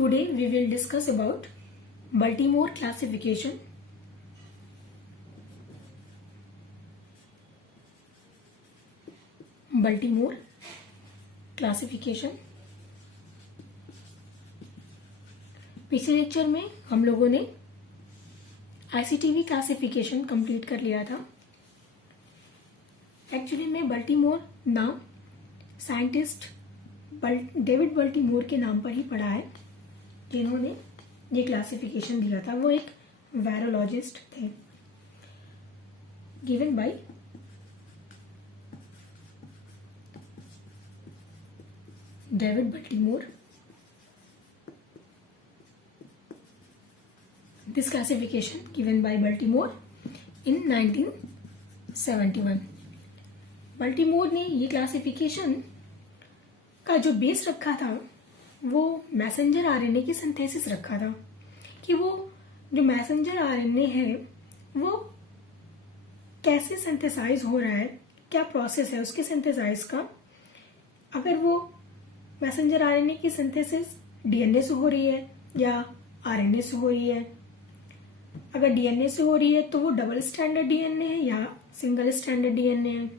Today we will discuss about Baltimore classification. Baltimore classification. पिछले lecture में हम लोगों ने ICTV क्लासिफिकेशन कंप्लीट कर लिया था. एक्चुअली में बल्टीमोर नाम साइंटिस्ट डेविड बल्टीमोर के नाम पर ही पड़ा है, जिन्होंने ये क्लासिफिकेशन दिया था. वो एक वायरोलॉजिस्ट थे. Given by David Baltimore. This classification given by Baltimore in 1971. Baltimore ने ये क्लासिफिकेशन का जो बेस रखा था वो मैसेंजर आरएनए की सिंथेसिस रखा था, कि वो जो मैसेंजर आरएनए है वो कैसे सिंथेसाइज हो रहा है, क्या प्रोसेस है उसके सिंथेसाइज का. अगर वो मैसेंजर आरएनए की सिंथेसिस डीएनए से हो रही है या आरएनए से हो रही है. अगर डीएनए से हो रही है तो वो डबल स्टैंडर्ड डीएनए है या सिंगल स्टैंडर्ड डीएनए है,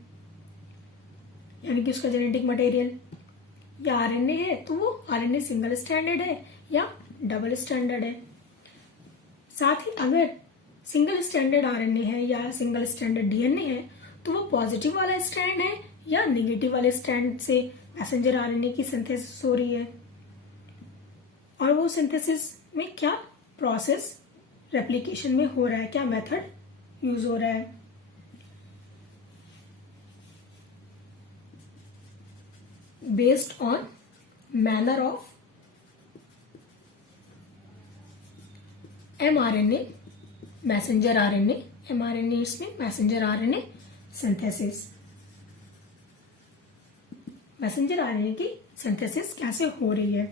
यानी कि उसका जेनेटिक मटेरियल. या आरएनए है तो वो आरएनए सिंगल स्टैंडर्ड है या डबल स्टैंडर्ड है. साथ ही अगर सिंगल स्टैंडर्ड आरएनए है या सिंगल स्टैंडर्ड डीएनए है तो वो पॉजिटिव वाला स्ट्रैंड है या नेगेटिव वाले स्ट्रैंड से मैसेंजर आरएनए की सिंथेसिस हो रही है, और वो सिंथेसिस में क्या प्रोसेस रेप्लिकेशन में हो रहा है, क्या मेथड यूज हो रहा है. Based on manner of mRNA messenger RNA. mRNA इसमें messenger RNA synthesis. Messenger RNA की सिंथेसिस कैसे हो रही है.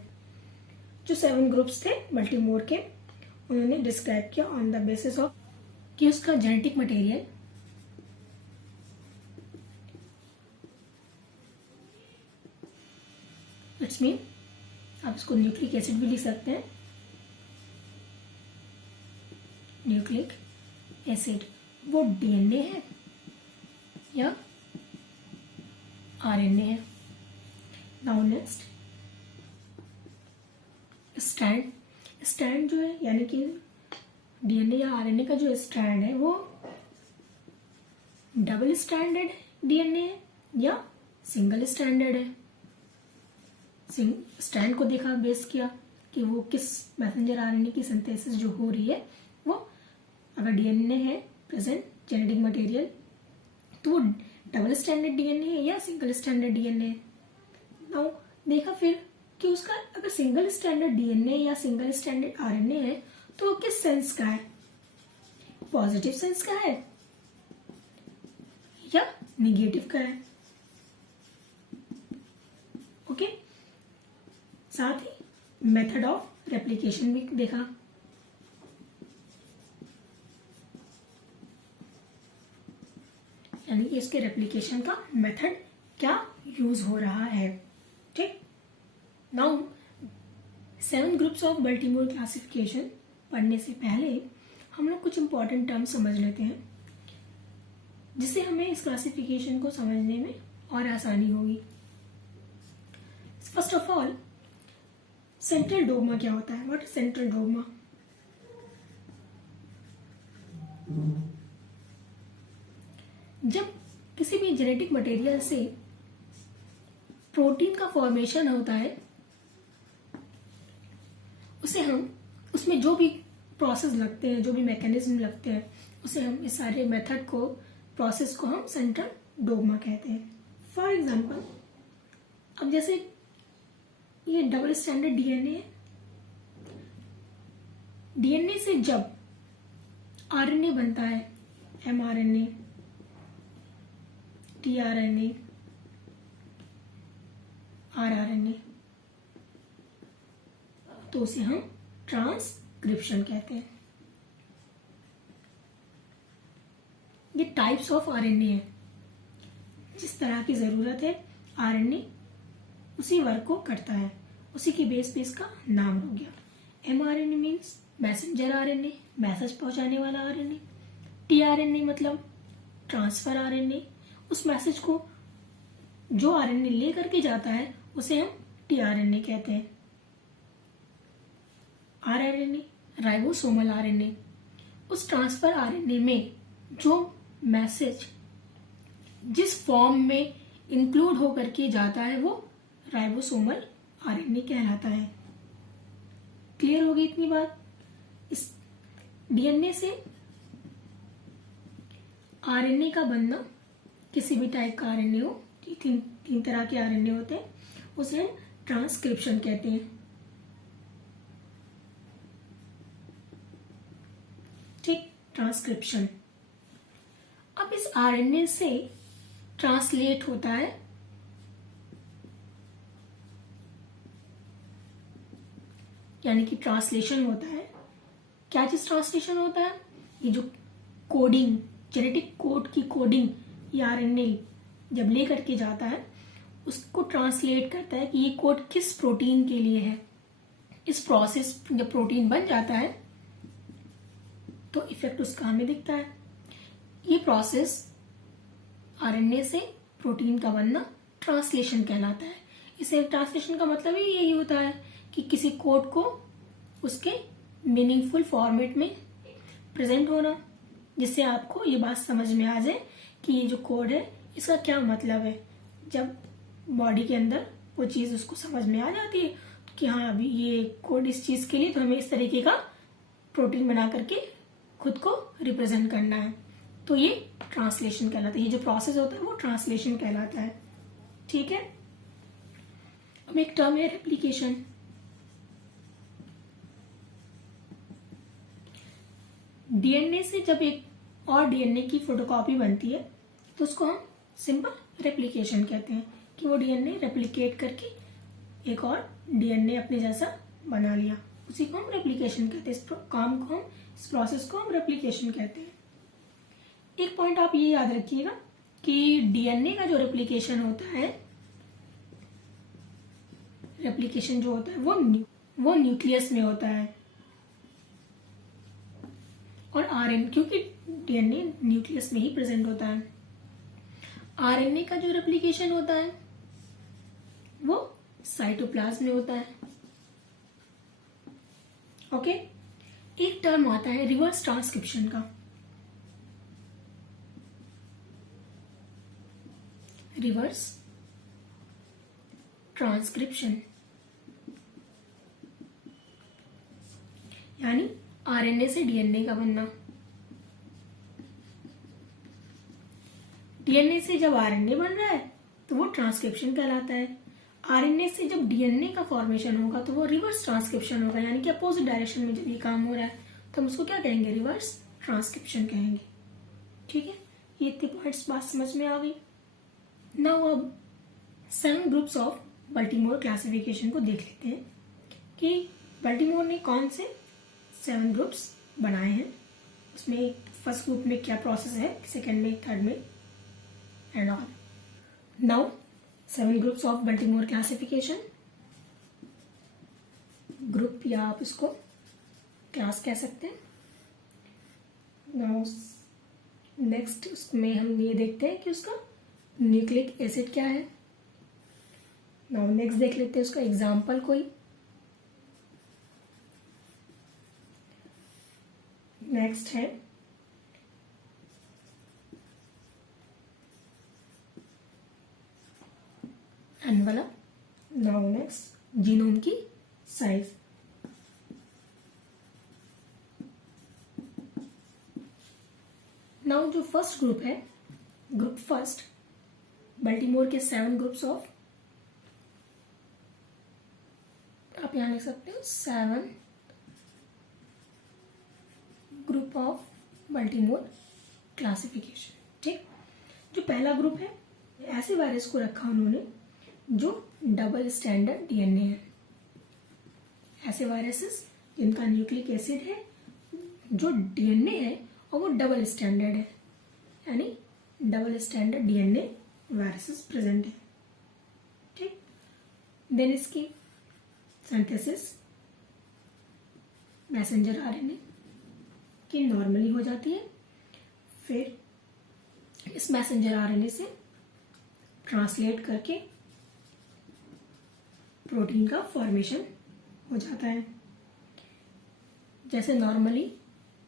जो 7 ग्रुप्स थे बल्टीमोर के, उन्होंने डिस्क्राइब किया ऑन द बेसिस ऑफ कि उसका जेनेटिक मटेरियल इट्स मीन आप इसको न्यूक्लिक एसिड भी लिख सकते हैं. न्यूक्लिक एसिड वो डीएनए है या आरएनए है. नाउ नेक्स्ट स्ट्रैंड जो है, यानी कि डीएनए या आरएनए का जो स्ट्रैंड है वो डबल स्टैंडर्ड डीएनए है या सिंगल स्टैंडर्ड है. स्ट्रैंड को देखा, बेस किया कि वो किस मैसेंजर आरएनए की सिंथेसिस जो हो रही है, वो अगर डीएनए है प्रेजेंट जेनेटिक मटेरियल तो वो डबल स्टैंडर्ड डीएनए है या सिंगल स्टैंडर्ड डीएनए है. नाउ देखा फिर कि उसका अगर सिंगल स्टैंडर्ड डीएनए या सिंगल स्टैंडर्ड आरएनए है तो वो किस सेंस का है, पॉजिटिव सेंस का है या निगेटिव का है. ओके. साथ ही मेथड ऑफ रेप्लिकेशन भी देखा. यानी कि इसके रेप्लिकेशन का मेथड क्या यूज हो रहा है. ठीक. Now 7 groups of Baltimore classification पढ़ने से पहले हम लोग कुछ इंपॉर्टेंट टर्म्स समझ लेते हैं, जिससे हमें इस क्लासिफिकेशन को समझने में और आसानी होगी. First of all, central dogma क्या होता है. What is central dogma? जब किसी भी जेनेटिक मटेरियल से प्रोटीन का फॉर्मेशन होता है, उसे हम उसमें जो भी प्रोसेस लगते हैं, जो भी मैकेनिज्म लगते हैं, उसे हम इस सारे मेथड को, प्रोसेस को हम सेंट्रल डोग्मा कहते हैं. फॉर एग्जांपल, अब जैसे ये डबल स्टैंडर्ड डीएनए है. डीएनए से जब आरएनए बनता है, एमआरएनए, टीआरएनए, आरआरएनए, तो उसे हम ट्रांसक्रिप्शन कहते हैं. ये टाइप्स ऑफ आरएनए है. जिस तरह की जरूरत है आरएनए उसी वर्क को करता है. उसी की बेस पे इसका नाम हो गया। mRNA means messenger RNA, message पहुंचाने वाला आरएनए। टीआरएनए मतलब ट्रांसफर आरएनए, उस मैसेज को जो आरएनए ले करके जाता है उसे हम टीआरएनए कहते हैं। आरआरएनए राइबोसोमल आरएनए, उस ट्रांसफर आरएनए में जो मैसेज जिस फॉर्म में इंक्लूड होकर के जाता है वो राइबोसोमल आरएनए कहलाता है। क्लियर हो गई इतनी बात? इस डीएनए से आरएनए का बनना, किसी भी टाइप का आरएनए हो, तीन तरह के आरएनए होते हैं, उसे हम ट्रांसक्रिप्शन कहते हैं। ठीक, ट्रांसक्रिप्शन। अब इस आरएनए से ट्रांसलेट होता है यानी कि ट्रांसलेशन होता है। क्या चीज ट्रांसलेशन होता है? ये जो कोडिंग, जेनेटिक कोड की कोडिंग ये आरएनए जब ले करके जाता है उसको ट्रांसलेट करता है कि ये कोड किस प्रोटीन के लिए है। इस प्रोसेस जब प्रोटीन बन जाता है तो इफेक्ट उसका हमें दिखता है। ये प्रोसेस आरएनए से प्रोटीन का बनना ट्रांसलेशन कहलाता है। इसे ट्रांसलेशन का मतलब ही यही होता है कि किसी कोड को उसके मीनिंगफुल फॉर्मेट में प्रेजेंट होना, जिससे आपको ये बात समझ में आ जाए कि ये जो कोड है इसका क्या मतलब है। जब बॉडी के अंदर वो चीज़ उसको समझ में आ जाती है कि हाँ अभी ये कोड इस चीज़ के लिए, तो हमें इस तरीके का प्रोटीन बना करके खुद को रिप्रेजेंट करना है, तो ये ट्रांसलेशन कहलाता है। ये जो प्रोसेस होता है वो ट्रांसलेशन कहलाता है। ठीक है। अब एक टर्म है रेप्लिकेशन। डीएनए से जब एक और डीएनए की फोटोकॉपी बनती है तो उसको हम सिंपल रेप्लिकेशन कहते हैं कि वो डीएनए रेप्लिकेट करके एक और डीएनए अपने जैसा बना लिया, उसी को हम रेप्लिकेशन कहते हैं। इस काम को हम, इस प्रोसेस को हम रेप्लिकेशन कहते हैं। एक पॉइंट आप ये याद रखिएगा कि डीएनए का जो रेप्लिकेशन होता है, रेप्लिकेशन जो होता है वो न्यूक्लियस में होता है, और आरएनए, क्योंकि डीएनए न्यूक्लियस में ही प्रेजेंट होता है। आरएनए का जो रेप्लिकेशन होता है वो साइटोप्लाज्म में होता है। ओके। एक टर्म आता है रिवर्स ट्रांसक्रिप्शन का। रिवर्स ट्रांसक्रिप्शन यानी आरएनए से डीएनए का बनना। डीएनए से जब आरएनए बन रहा है तो वो ट्रांसक्रिप्शन कहलाता है। आरएनए से जब डीएनए का फॉर्मेशन होगा तो वो रिवर्स ट्रांसक्रिप्शन होगा, यानी कि अपोजिट डायरेक्शन में जब ये काम हो रहा है तो हम उसको क्या कहेंगे? रिवर्स ट्रांसक्रिप्शन कहेंगे। ठीक है, ये इतने पॉइंट्स बात समझ में आ गई। नाउ अब 7 ग्रुप्स ऑफ बल्टीमोर क्लासिफिकेशन को देख लेते हैं कि बल्टीमोर ने कौन से 7 ग्रुप्स बनाए हैं। उसमें फर्स्ट ग्रुप में क्या प्रोसेस है, सेकेंड में, थर्ड में and all. Now 7 groups of Baltimore classification. Group या आप इसको क्लास कह सकते हैं। नाउ नेक्स्ट उसमें हम ये देखते हैं कि उसका न्यूक्लिक एसिड क्या है। नाउ नेक्स्ट देख लेते हैं उसका एग्जाम्पल कोई। नेक्स्ट है एनवलप। नाउ नेक्स्ट जीनोम की साइज। नाउ जो फर्स्ट ग्रुप है, ग्रुप फर्स्ट, बल्टीमोर के 7 ग्रुप्स ऑफ, आप यहां लिख सकते हो 7 ग्रुप ऑफ बल्टीमोर क्लासिफिकेशन। ठीक, जो पहला ग्रुप है, ऐसे वायरस को रखा उन्होंने जो डबल स्टैंडर्ड डीएनए है। ऐसे वायरसेस जिनका न्यूक्लिक एसिड है, जो डीएनए है और वो डबल स्टैंडर्ड है, यानी double standard DNA viruses present है। ठीक, देन इसकी सिंथेसिस मैसेंजर आरएनए की नॉर्मली हो जाती है। फिर इस मैसेंजर आरएनए से ट्रांसलेट करके प्रोटीन का फॉर्मेशन हो जाता है। जैसे नॉर्मली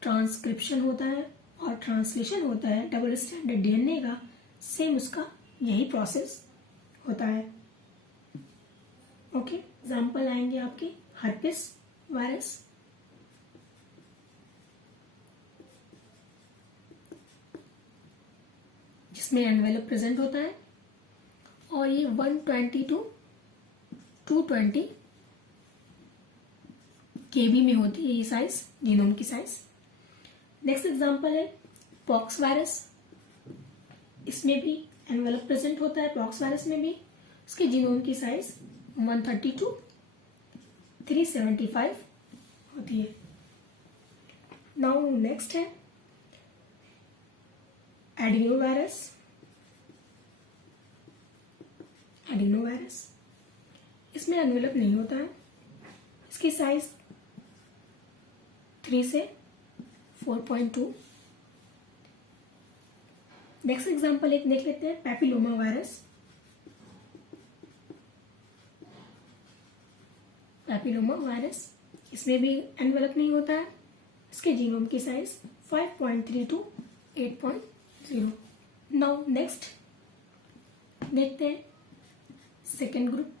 ट्रांसक्रिप्शन होता है और ट्रांसलेशन होता है डबल स्टैंडर्ड डीएनए का, सेम उसका यही प्रोसेस होता है। ओके, एग्जाम्पल आएंगे आपके हर्पिस वायरस। जिसमें एनवेलप प्रेजेंट होता है और ये 120 to 220 केबी में होती है ये साइज, जीनोम की साइज। नेक्स्ट एग्जांपल है पॉक्स वायरस। इसमें भी एनवेलप प्रेजेंट होता है, पॉक्स वायरस में भी। इसके जीनोम की साइज 130 to 375 होती है। नाउ नेक्स्ट है एडिनो वायरस। एडिनो वायरस, इसमें एनवेलप नहीं होता है। इसकी साइज 3 से 4.2। नेक्स्ट एग्जांपल एक देख लेते हैं पैपिलोमा वायरस। पैपिलोमा वायरस, इसमें भी एनवेलप नहीं होता है। इसके जीनोम की साइज 5.3 to 8.0। नाउ नेक्स्ट देखते हैं सेकेंड ग्रुप।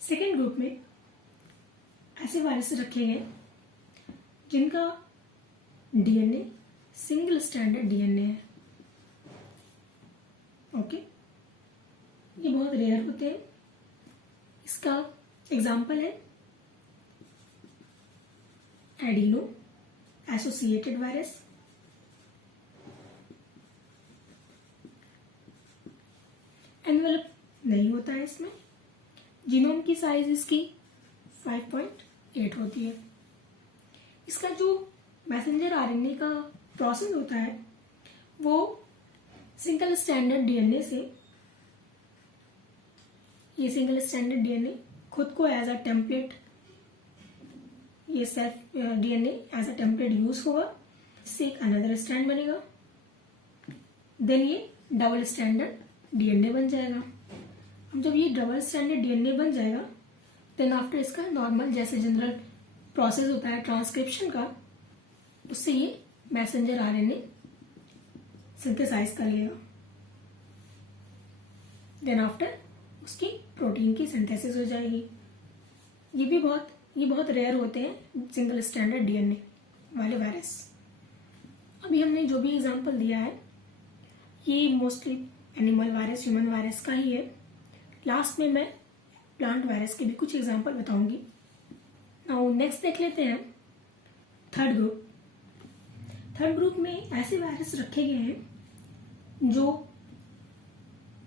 सेकेंड ग्रुप में ऐसे वायरस रखे गए जिनका डीएनए सिंगल स्टैंडर्ड डीएनए है। ओके, ये बहुत रेयर होते हैं। इसका एग्जाम्पल है एडिनो एसोसिएटेड वायरस। एनवेलप नहीं होता है इसमें। जीनोम की साइज इसकी 5.8 होती है। इसका जो मैसेंजर आरएनए का प्रोसेस होता है वो सिंगल स्टैंडर्ड डीएनए से, ये सिंगल स्टैंडर्ड डीएनए खुद को एज अ टेम्पलेट, ये self DNA as a template use होगा। इससे एक अनदर स्टैंड बनेगा, देन ये डबल स्टैंडर्ड डीएनए बन जाएगा। अब जब ये डबल स्टैंडर्ड डीएनए बन जाएगा देन आफ्टर इसका नॉर्मल जैसे जनरल प्रोसेस होता है ट्रांसक्रिप्शन का, उससे ये मैसेंजर आरएनए सिंथेसाइज कर लेगा। देन आफ्टर उसकी प्रोटीन की सिंथेसिस हो जाएगी। ये बहुत रेयर होते हैं सिंगल स्टैंडर्ड डीएनए वाले वायरस। अभी हमने जो भी एग्जांपल दिया है ये mostly animal virus, human virus का ही है। लास्ट में मैं प्लांट वायरस के भी कुछ एग्जांपल बताऊंगी। नाउ नेक्स्ट देख लेते हैं थर्ड ग्रुप। थर्ड ग्रुप में ऐसे वायरस रखे गए हैं जो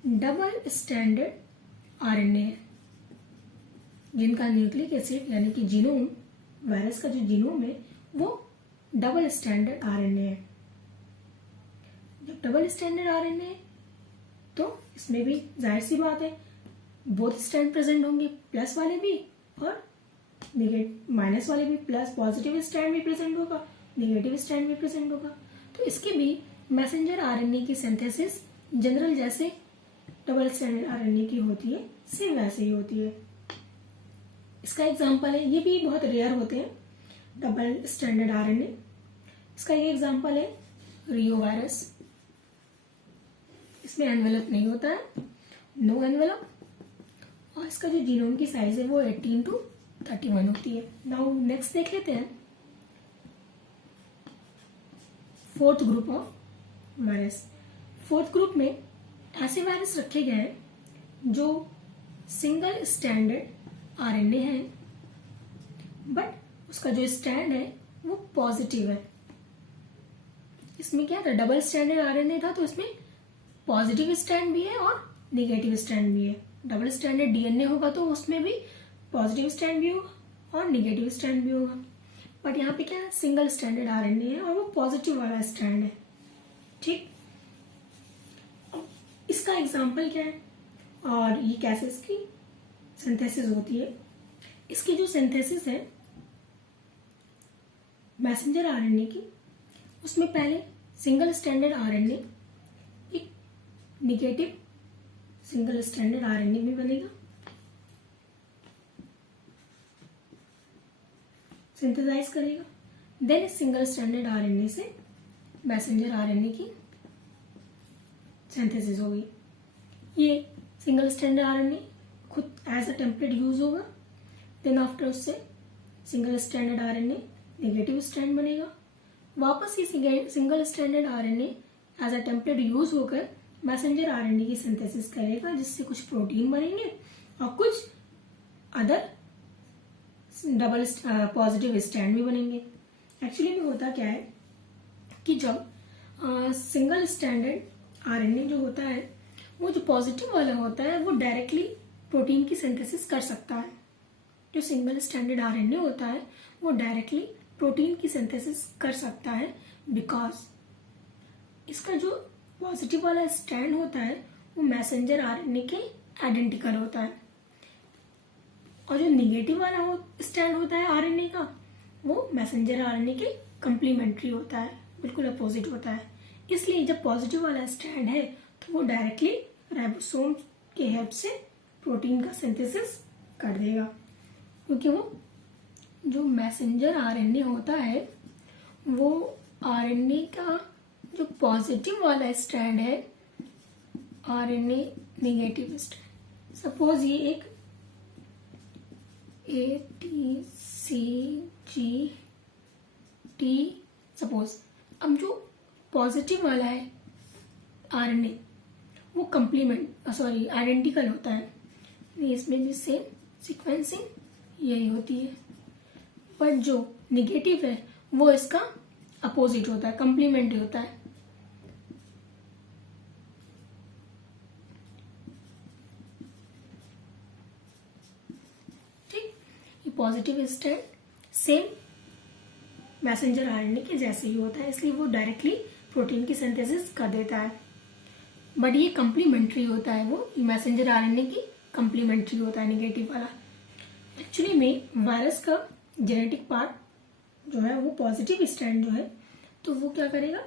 डबल स्टैंडर्ड आरएनए है, जिनका न्यूक्लिक एसिड यानी कि जीनोम, वायरस का जो जीनोम है वो डबल स्टैंडर्ड आरएनए है। जब डबल स्टैंडर्ड आरएनए है तो इसमें भी जाहिर सी बात है बोथ स्टैंड प्रेजेंट होंगे, प्लस वाले भी और माइनस वाले भी। प्लस पॉजिटिव स्टैंड भी प्रेजेंट होगा, नेगेटिव स्टैंड भी प्रेजेंट होगा। तो इसके भी मैसेंजर आरएनए की सिंथेसिस जनरल जैसे डबल स्टैंडर्ड आरएनए की होती है सेम वैसे ही होती है। इसका एग्जांपल है, ये भी बहुत रेयर होते हैं डबल स्टैंडर्ड आरएनए। इसका ये एग्जांपल है रियो वायरस। इसमें एनवेलप नहीं होता है, नो एनवेलप, और इसका जो जीनोम की साइज है वो 18 to 31 होती है। नाउ नेक्स्ट देख लेते हैं fourth group of virus. Fourth group में ऐसे वायरस रखे गए हैं जो सिंगल स्टैंडर्ड आरएनए है, बट उसका जो स्टैंड है वो पॉजिटिव है। इसमें क्या था, डबल स्टैंडर्ड आरएनए था तो इसमें पॉजिटिव स्टैंड भी है और नेगेटिव स्टैंड भी है। डबल स्टैंडर्ड डीएनए होगा तो उसमें भी पॉजिटिव स्टैंड भी होगा और निगेटिव स्ट्रैंड भी होगा। बट यहाँ पे क्या है, सिंगल स्ट्रैंडेड आरएनए है और वो पॉजिटिव वाला स्ट्रैंड है। ठीक, इसका एग्जाम्पल क्या है और ये कैसे इसकी सिंथेसिस होती है। इसकी जो सिंथेसिस है मैसेंजर आरएनए की, उसमें पहले सिंगल स्ट्रैंडेड आरएनए एक निगेटिव सिंगल स्ट्रैंडेड आरएनए में बनेगा, सिंथेसाइज करेगा। देन इस सिंगल स्ट्रैंडेड आरएनए से मैसेंजर आरएनए की सिंथेसिस होगी। ये सिंगल स्ट्रैंडेड आरएनए खुद एज अ टेम्पलेट यूज होगा। देन आफ्टर उससे single stranded RNA negative strand बनेगा। वापस ये single stranded RNA as a template use होकर मैसेंजर आरएनए की सिंथेसिस करेगा, जिससे कुछ प्रोटीन बनेंगे और कुछ अदर डबल पॉजिटिव स्ट्रैंड भी बनेंगे। एक्चुअली में होता क्या है कि जब सिंगल स्ट्रैंडेड आरएनए जो होता है, वो जो पॉजिटिव वाला होता है वो डायरेक्टली प्रोटीन की सिंथेसिस कर सकता है। जो सिंगल स्ट्रैंडेड आरएनए होता है वो डायरेक्टली प्रोटीन की सिंथेसिस कर सकता है, बिकॉज इसका जो पॉजिटिव वाला स्ट्रैंड होता है वो मैसेंजर आरएनए के आइडेंटिकल होता है, और जो निगेटिव वाला स्ट्रैंड होता है आरएनए का वो मैसेंजर आरएनए के कंप्लीमेंट्री होता है, बिल्कुल अपोजिट होता है। इसलिए जब पॉजिटिव वाला स्ट्रैंड है तो वो डायरेक्टली राइबोसोम के हेल्प से प्रोटीन का सिंथेसिस कर देगा, क्योंकि वो जो मैसेंजर आरएनए होता है वो आरएनए का जो पॉजिटिव वाला स्ट्रैंड है, आरएनए नेगेटिव स्ट्रैंड, सपोज ये एक ATCGT सपोज, अब जो पॉजिटिव वाला है आरएनए वो कंप्लीमेंट आइडेंटिकल होता है, इसमें भी सेम सीक्वेंसिंग यही होती है। बट जो निगेटिव है वो इसका अपोजिट होता है, कंप्लीमेंट्री होता है। ठीक, ये positive strand same messenger RNA के जैसे ही होता है, इसलिए वो डायरेक्टली प्रोटीन की सिंथेसिस कर देता है। बट ये कंप्लीमेंट्री होता है, वो मैसेंजर आरएनए की कंप्लीमेंट्री होता है निगेटिव वाला। एक्चुअली में वायरस का जेनेटिक पार्ट जो है वो पॉजिटिव स्ट्रैंड जो है, तो वो क्या करेगा,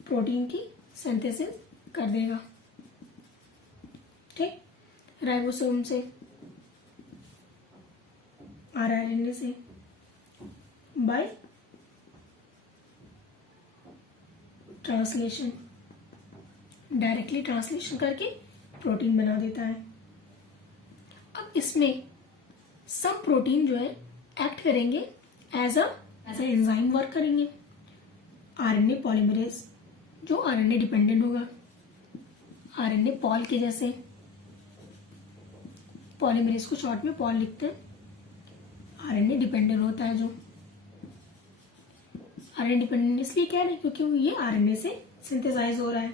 प्रोटीन की सिंथेसिस कर देगा। ठीक, राइबोसोम से, आरएनए से बाय ट्रांसलेशन, डायरेक्टली ट्रांसलेशन करके प्रोटीन बना देता है। अब इसमें सब प्रोटीन जो है एक्ट करेंगे एज अ एंजाइम वर्क करेंगे। आरएनए पॉलीमरेज जो आरएनए डिपेंडेंट होगा, आरएनए पॉल के जैसे, पॉलीमरेज को शॉर्ट में पॉल लिखते हैं। आरएनए डिपेंडेंट होता है, जो आरएनए डिपेंडेंट इसलिए कह रहे हैं क्योंकि ये आरएनए से सिंथेसाइज हो रहा है।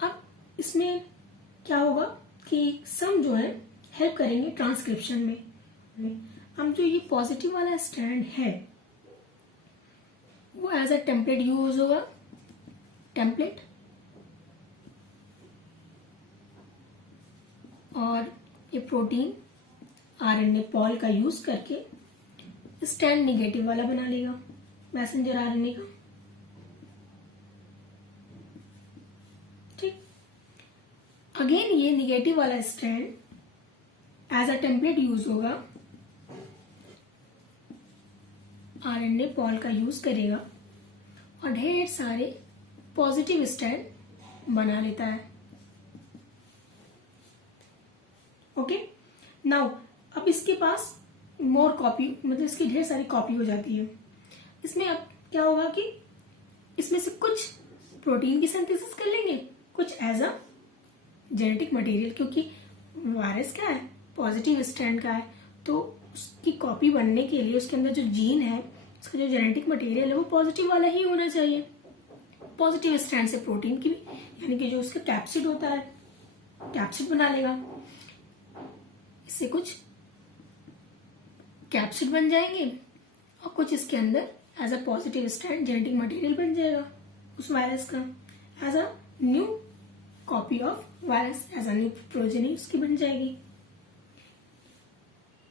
अब इसमें क्या होगा कि सम जो है हेल्प करेंगे ट्रांसक्रिप्शन में। अब जो ये पॉजिटिव वाला स्ट्रैंड है वो एज अ टेम्पलेट यूज होगा, टेम्पलेट, और ये प्रोटीन आरएनए पॉल का यूज करके स्ट्रैंड नेगेटिव वाला बना लेगा मैसेंजर आरएनए का। ठीक, अगेन ये नेगेटिव वाला strand as a template use होगा, आरएनए पॉल का यूज करेगा और ढेर सारे पॉजिटिव स्ट्रैंड बना लेता है। ओके, नाउ अब इसके पास मोर कॉपी, मतलब इसकी ढेर सारी कॉपी हो जाती है। इसमें अब क्या होगा कि इसमें से कुछ प्रोटीन की सिंथेसिस कर लेंगे, कुछ एज अ जेनेटिक मटेरियल, क्योंकि वायरस क्या है, पॉजिटिव स्ट्रैंड का है, तो उसकी कॉपी बनने के लिए उसके अंदर जो जीन है, उसका जो जेनेटिक मटेरियल है वो पॉजिटिव वाला ही होना चाहिए। पॉजिटिव स्ट्रैंड से प्रोटीन की भी, यानी कि जो उसका कैप्सिड होता है, कैप्सिड बना लेगा। इससे कुछ कैप्सिड बन जाएंगे और कुछ इसके अंदर as a positive strand genetic material बन जाएगा उस वायरस का, as a new copy of virus, as a new progeny उसकी बन जाएगी।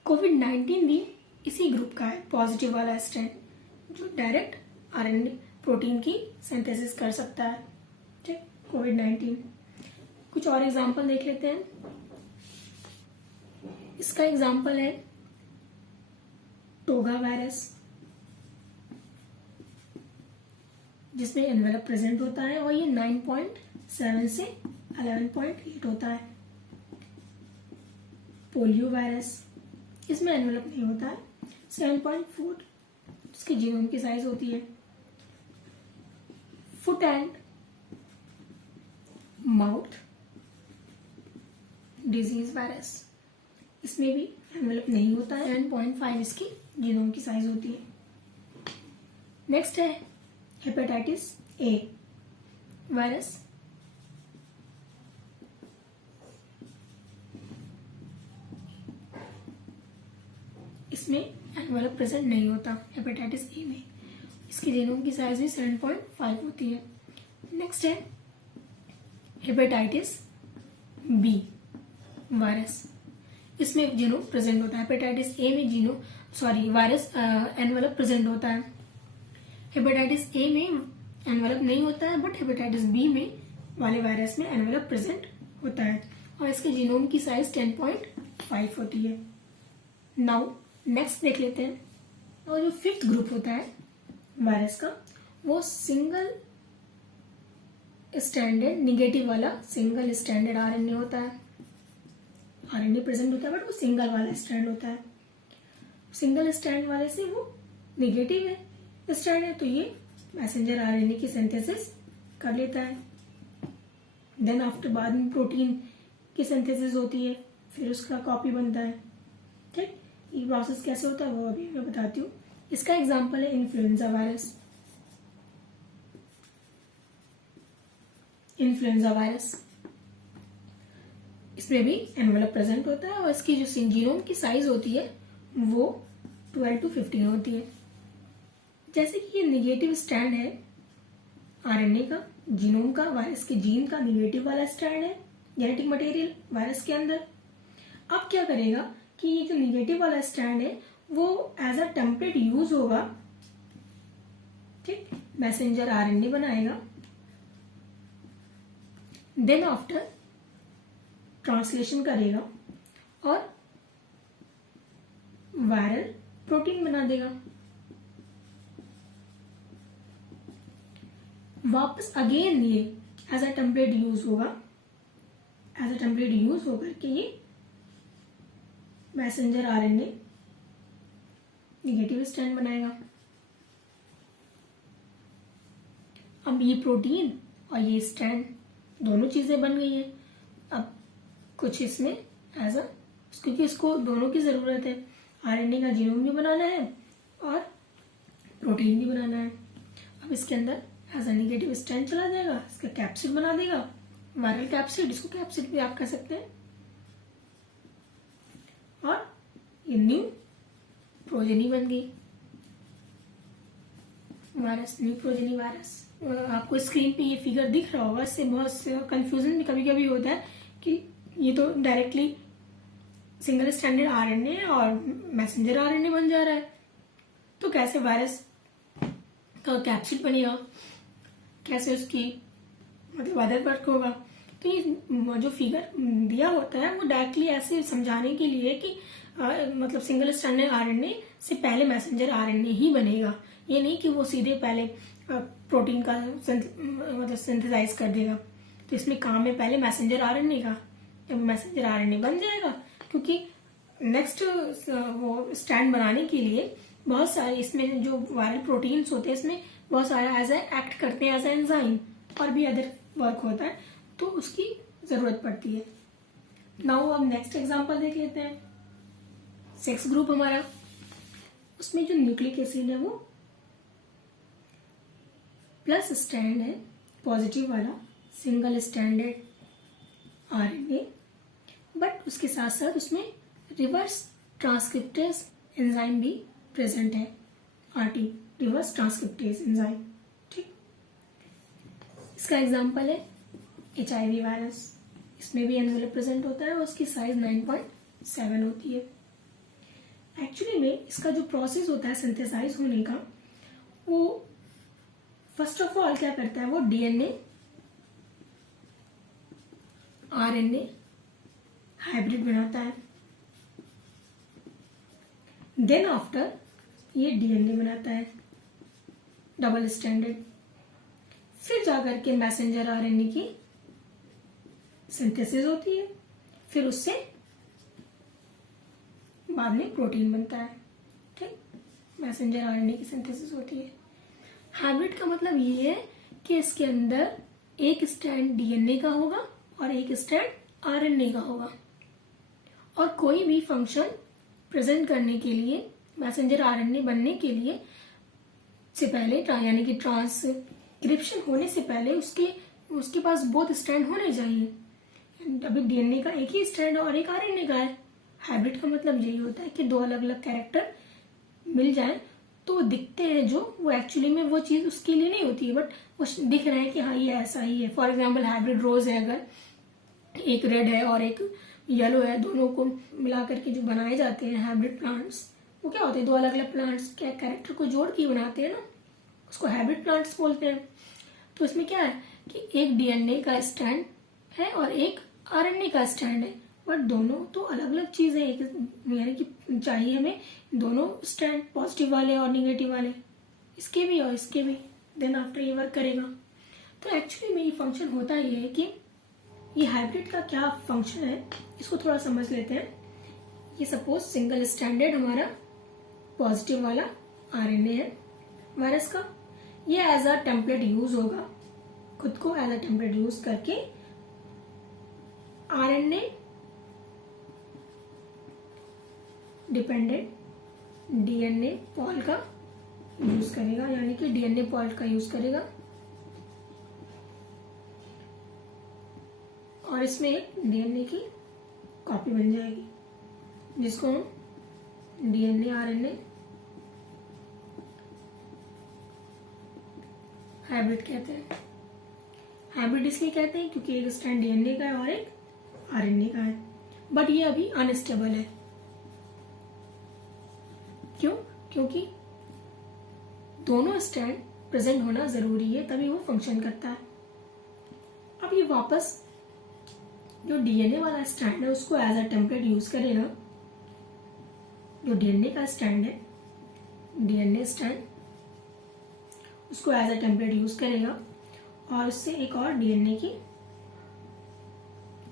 कोविड-19 भी इसी ग्रुप का है, पॉजिटिव वाला स्ट्रैंड, जो डायरेक्ट आरएनए प्रोटीन की सिंथेसिस कर सकता है। ठीक, कोविड-19। कुछ और एग्जांपल देख लेते हैं। इसका एग्जांपल है टोगा वायरस, जिसमें एनवेलप प्रेजेंट होता है और ये 9.7 से 11.8 होता है। पोलियो वायरस, इसमें एनवेलप नहीं होता है, 7.4 इसकी जीनोम की साइज होती है। Foot and mouth disease virus, इसमें भी एनवेलप नहीं होता है, 7.5 इसकी जीनोम की साइज होती है। नेक्स्ट है हेपेटाइटिस ए वायरस, इसमें एनवेलप प्रेजेंट नहीं होता हेपेटाइटिस ए में, इसकी जीनोम की साइज भी 7.5 होती है। नेक्स्ट है हेपेटाइटिस बी वायरस, इसमें जीनोम प्रेजेंट होता है। हेपेटाइटिस ए में वायरस एनवेलप प्रेजेंट होता है। हेपेटाइटिस ए में एनवेलप नहीं होता है, बट हेपेटाइटिस बी में वाले वायरस में एनवेलप प्रेजेंट होता है और इसके जीनोम की साइज 10.5 होती है। नाउ नेक्स्ट देख लेते हैं। और जो 5th ग्रुप होता है वायरस का, वो सिंगल स्टैंडर्ड निगेटिव वाला सिंगल स्टैंडर्ड आरएनए होता है। आरएनए प्रेजेंट होता है बट वो सिंगल वाला स्ट्रैंड होता है। सिंगल स्ट्रैंड वाले से वो निगेटिव है स्ट्रैंड है, तो ये मैसेंजर आरएनए की सिंथेसिस कर लेता है। देन आफ्टर बाद में प्रोटीन की सिंथेसिस होती है, फिर उसका कॉपी बनता है। ठीक, ये प्रोसेस कैसे होता है वो अभी मैं बताती हूँ। इसका एग्जांपल है इन्फ्लुएंजा वायरस। इन्फ्लुएंजा वायरस, इसमें भी एनवेलप प्रेजेंट होता है और इसकी जो जीनोम की साइज होती है वो 12 to 15 होती है। जैसे कि ये निगेटिव स्ट्रैंड है आरएनए का, जीनोम का, वायरस के जीन का निगेटिव वाला स्ट्रैंड है जेनेटिक मटेरियल वायरस के अंदर। अब क्या करेगा कि ये जो निगेटिव वाला स्ट्रैंड है वो एज अ टेम्पलेट यूज होगा। ठीक, मैसेंजर आरएनए बनाएगा, देन आफ्टर ट्रांसलेशन करेगा और वायरल प्रोटीन बना देगा। वापस अगेन ये एज अ टेम्पलेट यूज होगा, एज अ टेम्पलेट यूज होकर के ये मैसेंजर आरएनए निगेटिव स्ट्रैंड बनाएगा। अब ये प्रोटीन और ये स्ट्रैंड दोनों चीजें बन गई है। अब कुछ इसमें एज अ, क्योंकि इसको दोनों की जरूरत है, आरएनए का जीनोम भी बनाना है और प्रोटीन भी बनाना है। अब इसके अंदर एज अ निगेटिव स्ट्रैंड चला जाएगा, इसका कैप्सिड बना देगा, वायरल कैप्सिड, इसको कैप्सिड भी आप कह सकते हैं। और ये न्यू प्रोजेनी बन गई वायरस, न्यू प्रोजेनी वायरस। आपको स्क्रीन पे ये फिगर दिख रहा होगा, इससे बहुत कंफ्यूजन भी कभी कभी होता है कि ये तो डायरेक्टली सिंगल स्टैंडर्ड आरएनए और मैसेंजर आरएनए बन जा रहा है, तो कैसे वायरस का कैप्सिड बनेगा, कैसे उसकी मतलब अदर वर्क होगा। तो ये जो फिगर दिया होता है वो डायरेक्टली ऐसे समझाने के लिए कि मतलब सिंगल स्टैंडर्ड आरएनए से पहले मैसेंजर आरएनए ही बनेगा, ये नहीं कि वो सीधे पहले प्रोटीन का मतलब सिंथेसाइज कर देगा। तो इसमें काम है पहले मैसेंजर आरएनए का, जब मैसेंजर आरएनए बन जाएगा, क्योंकि नेक्स्ट वो स्टैंड बनाने के लिए बहुत सारे इसमें जो वायरल प्रोटीन्स होते हैं इसमें बहुत सारा एज एक्ट करते हैं एज ए एंजाइम, और भी अदर वर्क होता है, तो उसकी जरूरत पड़ती है। नाउ अब नेक्स्ट एग्जांपल देख लेते हैं। 6 ग्रुप हमारा, उसमें जो न्यूक्लिक एसिड है वो प्लस स्टैंड है, पॉजिटिव वाला सिंगल स्टैंडर्ड आरएनए, बट उसके साथ साथ उसमें रिवर्स ट्रांसक्रिप्टेज एंजाइम भी प्रेजेंट है, आरटी रिवर्स ट्रांसक्रिप्टेज एंजाइम। ठीक, इसका एग्जांपल है HIV वायरस, इसमें भी एनवेलप प्रेजेंट होता है और उसकी साइज 9.7 होती है। एक्चुअली में इसका जो प्रोसेस होता है सिंथेसाइज होने का, वो फर्स्ट ऑफ ऑल क्या करता है, वो DNA RNA हाइब्रिड बनाता है, देन आफ्टर ये DNA बनाता है डबल स्टैंडर्ड, फिर जाकर के मैसेंजर RNA की सिंथेसिस होती है, फिर उससे बाद में प्रोटीन बनता है। ठीक, मैसेंजर RNA की सिंथेसिस होती है। हाइब्रिड का मतलब ये है कि इसके अंदर एक स्ट्रैंड DNA का होगा और एक स्ट्रैंड RNA का होगा, और कोई भी फंक्शन प्रेजेंट करने के लिए, मैसेंजर RNA बनने के लिए से पहले, यानी कि ट्रांसक्रिप्शन होने से पहले उसके पास बोथ स्ट्रैंड होने चाहिए। अभी DNA का एक ही स्ट्रैंड और एक RNA का है। हाइब्रिड का मतलब यही होता है कि दो अलग अलग कैरेक्टर मिल जाए तो दिखते हैं, जो वो एक्चुअली में वो चीज उसके लिए नहीं होती है, बट वो दिख रहा है कि हाँ ये ऐसा ही है। फॉर एग्जाम्पल हाइब्रिड रोज है, अगर एक रेड है और एक येलो है, दोनों को मिला करके जो बनाए जाते हैं हाइब्रिड प्लांट्स, वो क्या होते हैं, दो अलग अलग प्लांट्स के कैरेक्टर को जोड़ के बनाते हैं ना, उसको हाइब्रिड प्लांट्स बोलते हैं। तो इसमें क्या है कि एक DNA का स्ट्रैंड है और एक RNA का स्ट्रैंड है, बट दोनों तो अलग अलग चीजें हैं, यानी कि चाहिए हमें दोनों स्ट्रैंड, पॉजिटिव वाले और निगेटिव वाले, इसके भी और इसके भी, देन आफ्टर ये वर्क करेगा। तो एक्चुअली में ये फंक्शन होता ये है कि ये हाइब्रिड का क्या फंक्शन है, इसको थोड़ा समझ लेते हैं। ये सपोज सिंगल स्टैंडर्ड हमारा पॉजिटिव वाला RNA है वायरस का, ये एज अ टेम्पलेट यूज होगा, खुद को एज अ टेम्पलेट यूज करके RNA डिपेंडेंट DNA पॉल का यूज करेगा, यानी कि DNA पॉल का यूज करेगा, और इसमें एक DNA की कॉपी बन जाएगी, जिसको हम DNA RNA हाइब्रिड कहते हैं। हाइब्रिड इसलिए कहते हैं क्योंकि एक स्ट्रैंड DNA का है और एक RNA का है, बट ये अभी अनस्टेबल है। क्यों? क्योंकि दोनों स्ट्रैंड प्रेजेंट होना जरूरी है, तभी वो फंक्शन करता है। अब ये वापस जो DNA वाला स्ट्रैंड है उसको एज अ टेम्पलेट यूज करेगा, जो DNA का स्ट्रैंड है, DNA स्ट्रैंड, उसको एज अ टेम्पलेट यूज करेगा और उससे एक और DNA की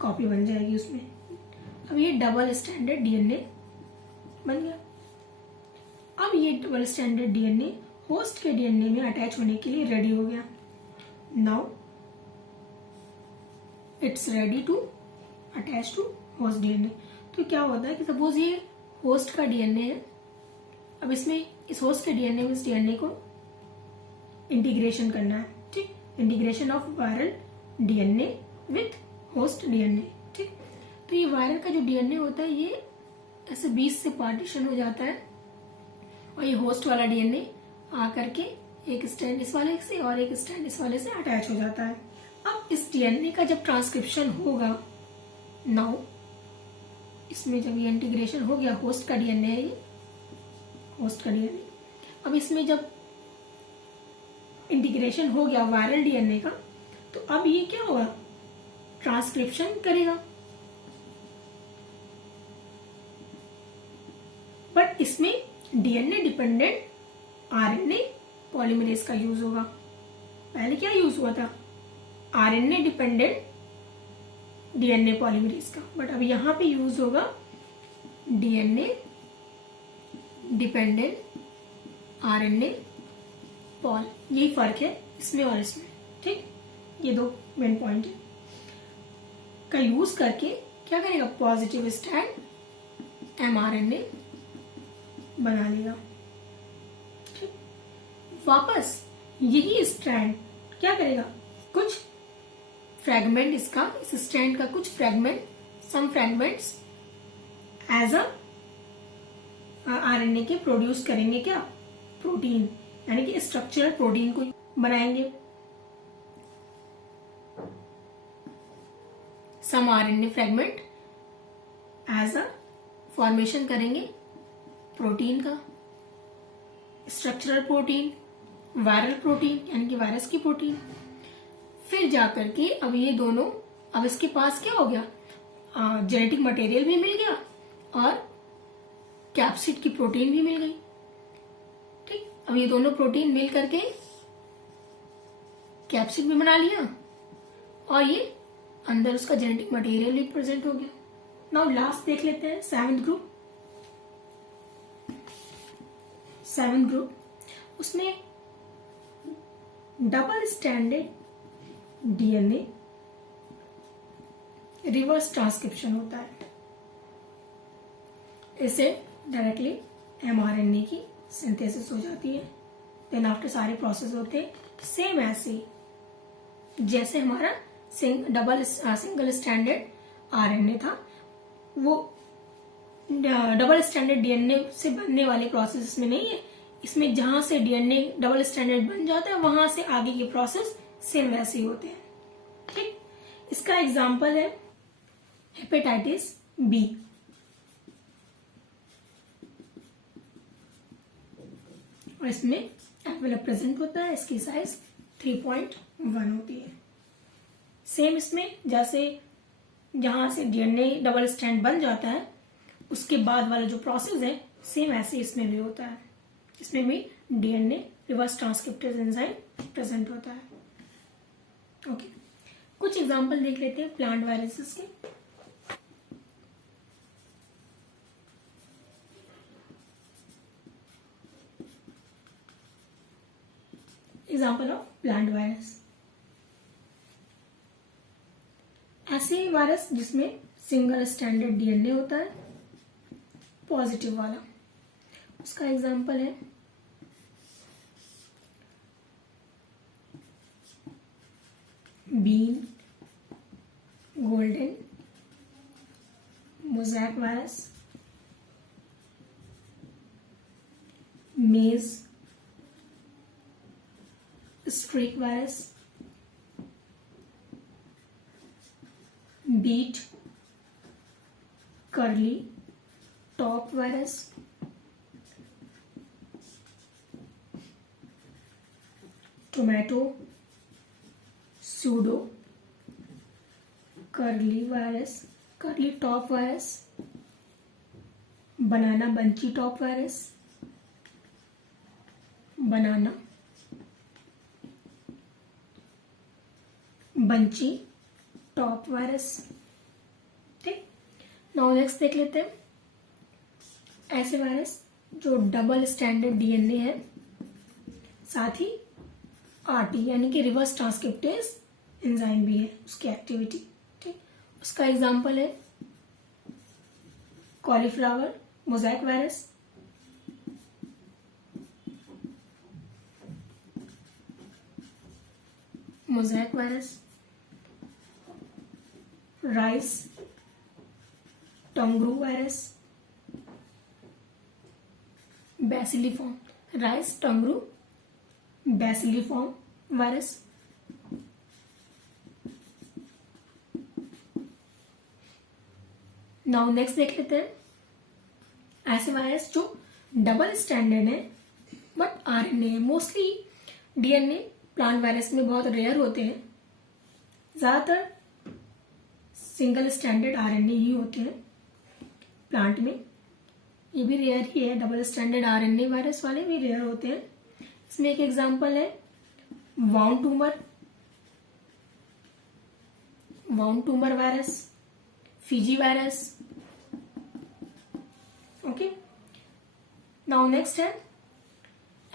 कॉपी बन जाएगी उसमें। अब ये डबल स्टैंडर्ड DNA बन गया। अब ये डबल स्टैंडर्ड DNA होस्ट के DNA में अटैच होने के लिए रेडी हो गया। Now it's ready to attach to host DNA। तो क्या होता है कि सपोज ये होस्ट का DNA है, अब इसमें इस होस्ट के DNA में इस DNA को इंटीग्रेशन करना है। ठीक, integration of viral DNA with host DNA। ठीक, तो ये वायरल का जो DNA होता है ये ऐसे 20 से पार्टीशन हो जाता है और ये होस्ट वाला DNA आकर के एक स्ट्रैंड इस वाले से और एक स्ट्रैंड इस वाले से अटैच हो जाता है। अब इस DNA का जब ट्रांसक्रिप्शन होगा, नाउ इसमें जब ये इंटीग्रेशन हो गया, होस्ट का DNA है ये, होस्ट का DNA, अब इसमें जब इंटीग्रेशन हो गया वायरल DNA का, तो अब ये क्या होगा, ट्रांसक्रिप्शन करेगा, बट इसमें DNA डिपेंडेंट RNA पॉलीमरेज का यूज होगा। पहले क्या यूज हुआ था, RNA डिपेंडेंट DNA पॉलीमरेज का, बट अब यहां पे यूज होगा DNA डिपेंडेंट RNA पॉल। यही फर्क है इसमें और इसमें। ठीक, ये दो मेन पॉइंट है का यूज करके क्या करेगा, पॉजिटिव स्ट्रैंड mRNA बना लेगा। ठीक, वापस यही स्ट्रैंड क्या करेगा, कुछ फ्रेगमेंट इसका, इस स्ट्रैंड का कुछ fragment, some fragments as a RNA के प्रोड्यूस करेंगे क्या, प्रोटीन, यानी कि स्ट्रक्चरल प्रोटीन को बनाएंगे। Some RNA fragment as a formation करेंगे प्रोटीन का, स्ट्रक्चरल प्रोटीन, वायरल प्रोटीन यानी कि वायरस की प्रोटीन। फिर जाकर के अब ये दोनों, अब इसके पास क्या हो गया, जेनेटिक मटेरियल भी मिल गया और कैप्सिड की प्रोटीन भी मिल गई। ठीक, अब ये दोनों प्रोटीन मिल करके कैप्सिड भी बना लिया और ये अंदर उसका जेनेटिक मटेरियल भी प्रेजेंट हो गया। नाउ लास्ट देख लेते हैं, सेवेंथ ग्रुप। सेवेंथ ग्रुप, उसमें double stranded DNA reverse transcription होता है। इससे डायरेक्टली एमआरएनए की सिंथेसिस हो जाती है। देन आफ्टर सारे प्रोसेस होते हैं सेम ऐसे जैसे हमारा सिंगल स्ट्रैंडेड आरएनए था, वो डबल स्ट्रैंडेड डीएनए से बनने वाले प्रोसेस इसमें नहीं है। इसमें जहां से डीएनए डबल स्ट्रैंडेड बन जाता है वहां से आगे के प्रोसेस सेम वैसे ही होते हैं। ठीक, इसका एग्जांपल है हेपेटाइटिस बी। और इसमें एनवेलप प्रेजेंट होता है, इसकी साइज 3.1 होती है। सेम इसमें जैसे जहां से डीएनए डबल स्ट्रैंड बन जाता है उसके बाद वाला जो प्रोसेस है सेम ऐसे इसमें भी होता है। इसमें भी DNA reverse transcriptase enzyme present होता है। ओके, कुछ एग्जांपल देख लेते हैं प्लांट वायरसेस के। एग्जांपल ऑफ प्लांट वायरस, ऐसे वायरस जिसमें सिंगल स्ट्रैंडेड डीएनए होता है, पॉजिटिव वाला। उसका एग्जांपल है bean, golden, mosaic virus, maize, streak virus, beet, curly top virus, tomato, pseudo, curly virus, curly top virus, banana bunchy top virus, banana bunchy top virus. ठीक, now next देख लेते हैं ऐसे वायरस जो double stranded DNA है, साथ ही RT यानी कि रिवर्स ट्रांसक्रिप्टेज एंजाइम भी है उसकी एक्टिविटी। ठीक, उसका एग्जांपल है cauliflower, mosaic virus, mosaic virus, rice tungro virus, bacilliform, rice tungro bacilliform virus. Now next देख लेते हैं ऐसे वायरस जो डबल स्ट्रैंडेड है but RNA, mostly DNA plant virus में बहुत रेयर होते हैं, ज्यादातर सिंगल स्ट्रैंडेड आरएनए ही होते हैं प्लांट में। ये भी रेयर ही है, डबल स्ट्रैंडेड आरएनए वायरस वाले भी रेयर होते हैं। इसमें एक एग्जांपल है wound tumour virus, Fiji virus. Okay, now next है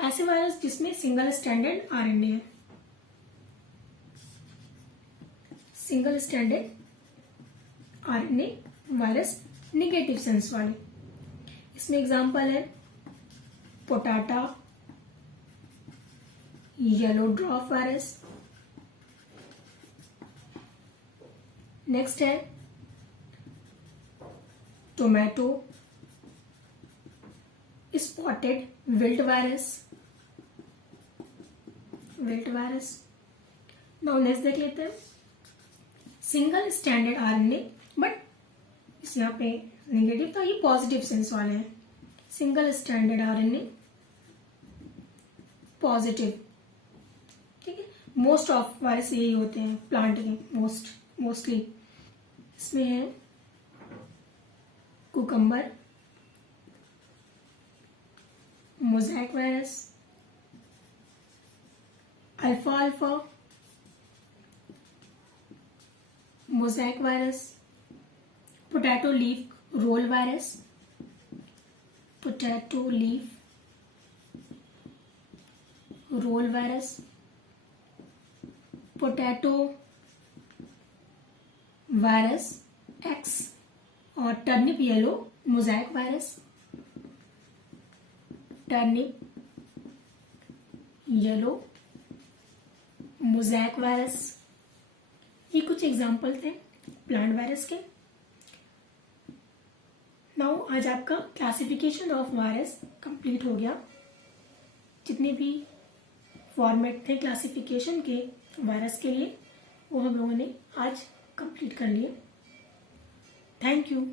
ऐसे वायरस जिसमें सिंगल स्ट्रैंडेड आरएनए है, single stranded RNA virus negative sense वाले। इसमें एग्जांपल है पोटाटा, येलो ड्रॉप वायरस। नेक्स्ट है tomato, spotted wilt virus, now next देख लेते हैं सिंगल स्टैंडर्ड आरएनए, बट इस यहाँ पे नेगेटिव था, ये पॉजिटिव सेंस वाले हैं। सिंगल स्टैंडर्ड आरएनए पॉजिटिव, ठीक है। मोस्ट ऑफ वायरस यही होते हैं प्लांट के, मोस्टली। इसमें है cucumber, mosaic virus, alpha mosaic virus, potato leaf roll virus, potato leaf roll virus, potato virus X, और turnip yellow mosaic virus, turnip yellow mosaic virus. ये कुछ एग्जाम्पल थे प्लांट वायरस के। नाउ आज आपका क्लासिफिकेशन ऑफ वायरस कंप्लीट हो गया। जितने भी फॉर्मेट थे क्लासिफिकेशन के वायरस के लिए वो हम लोगों ने आज कंप्लीट कर लिए। Thank you.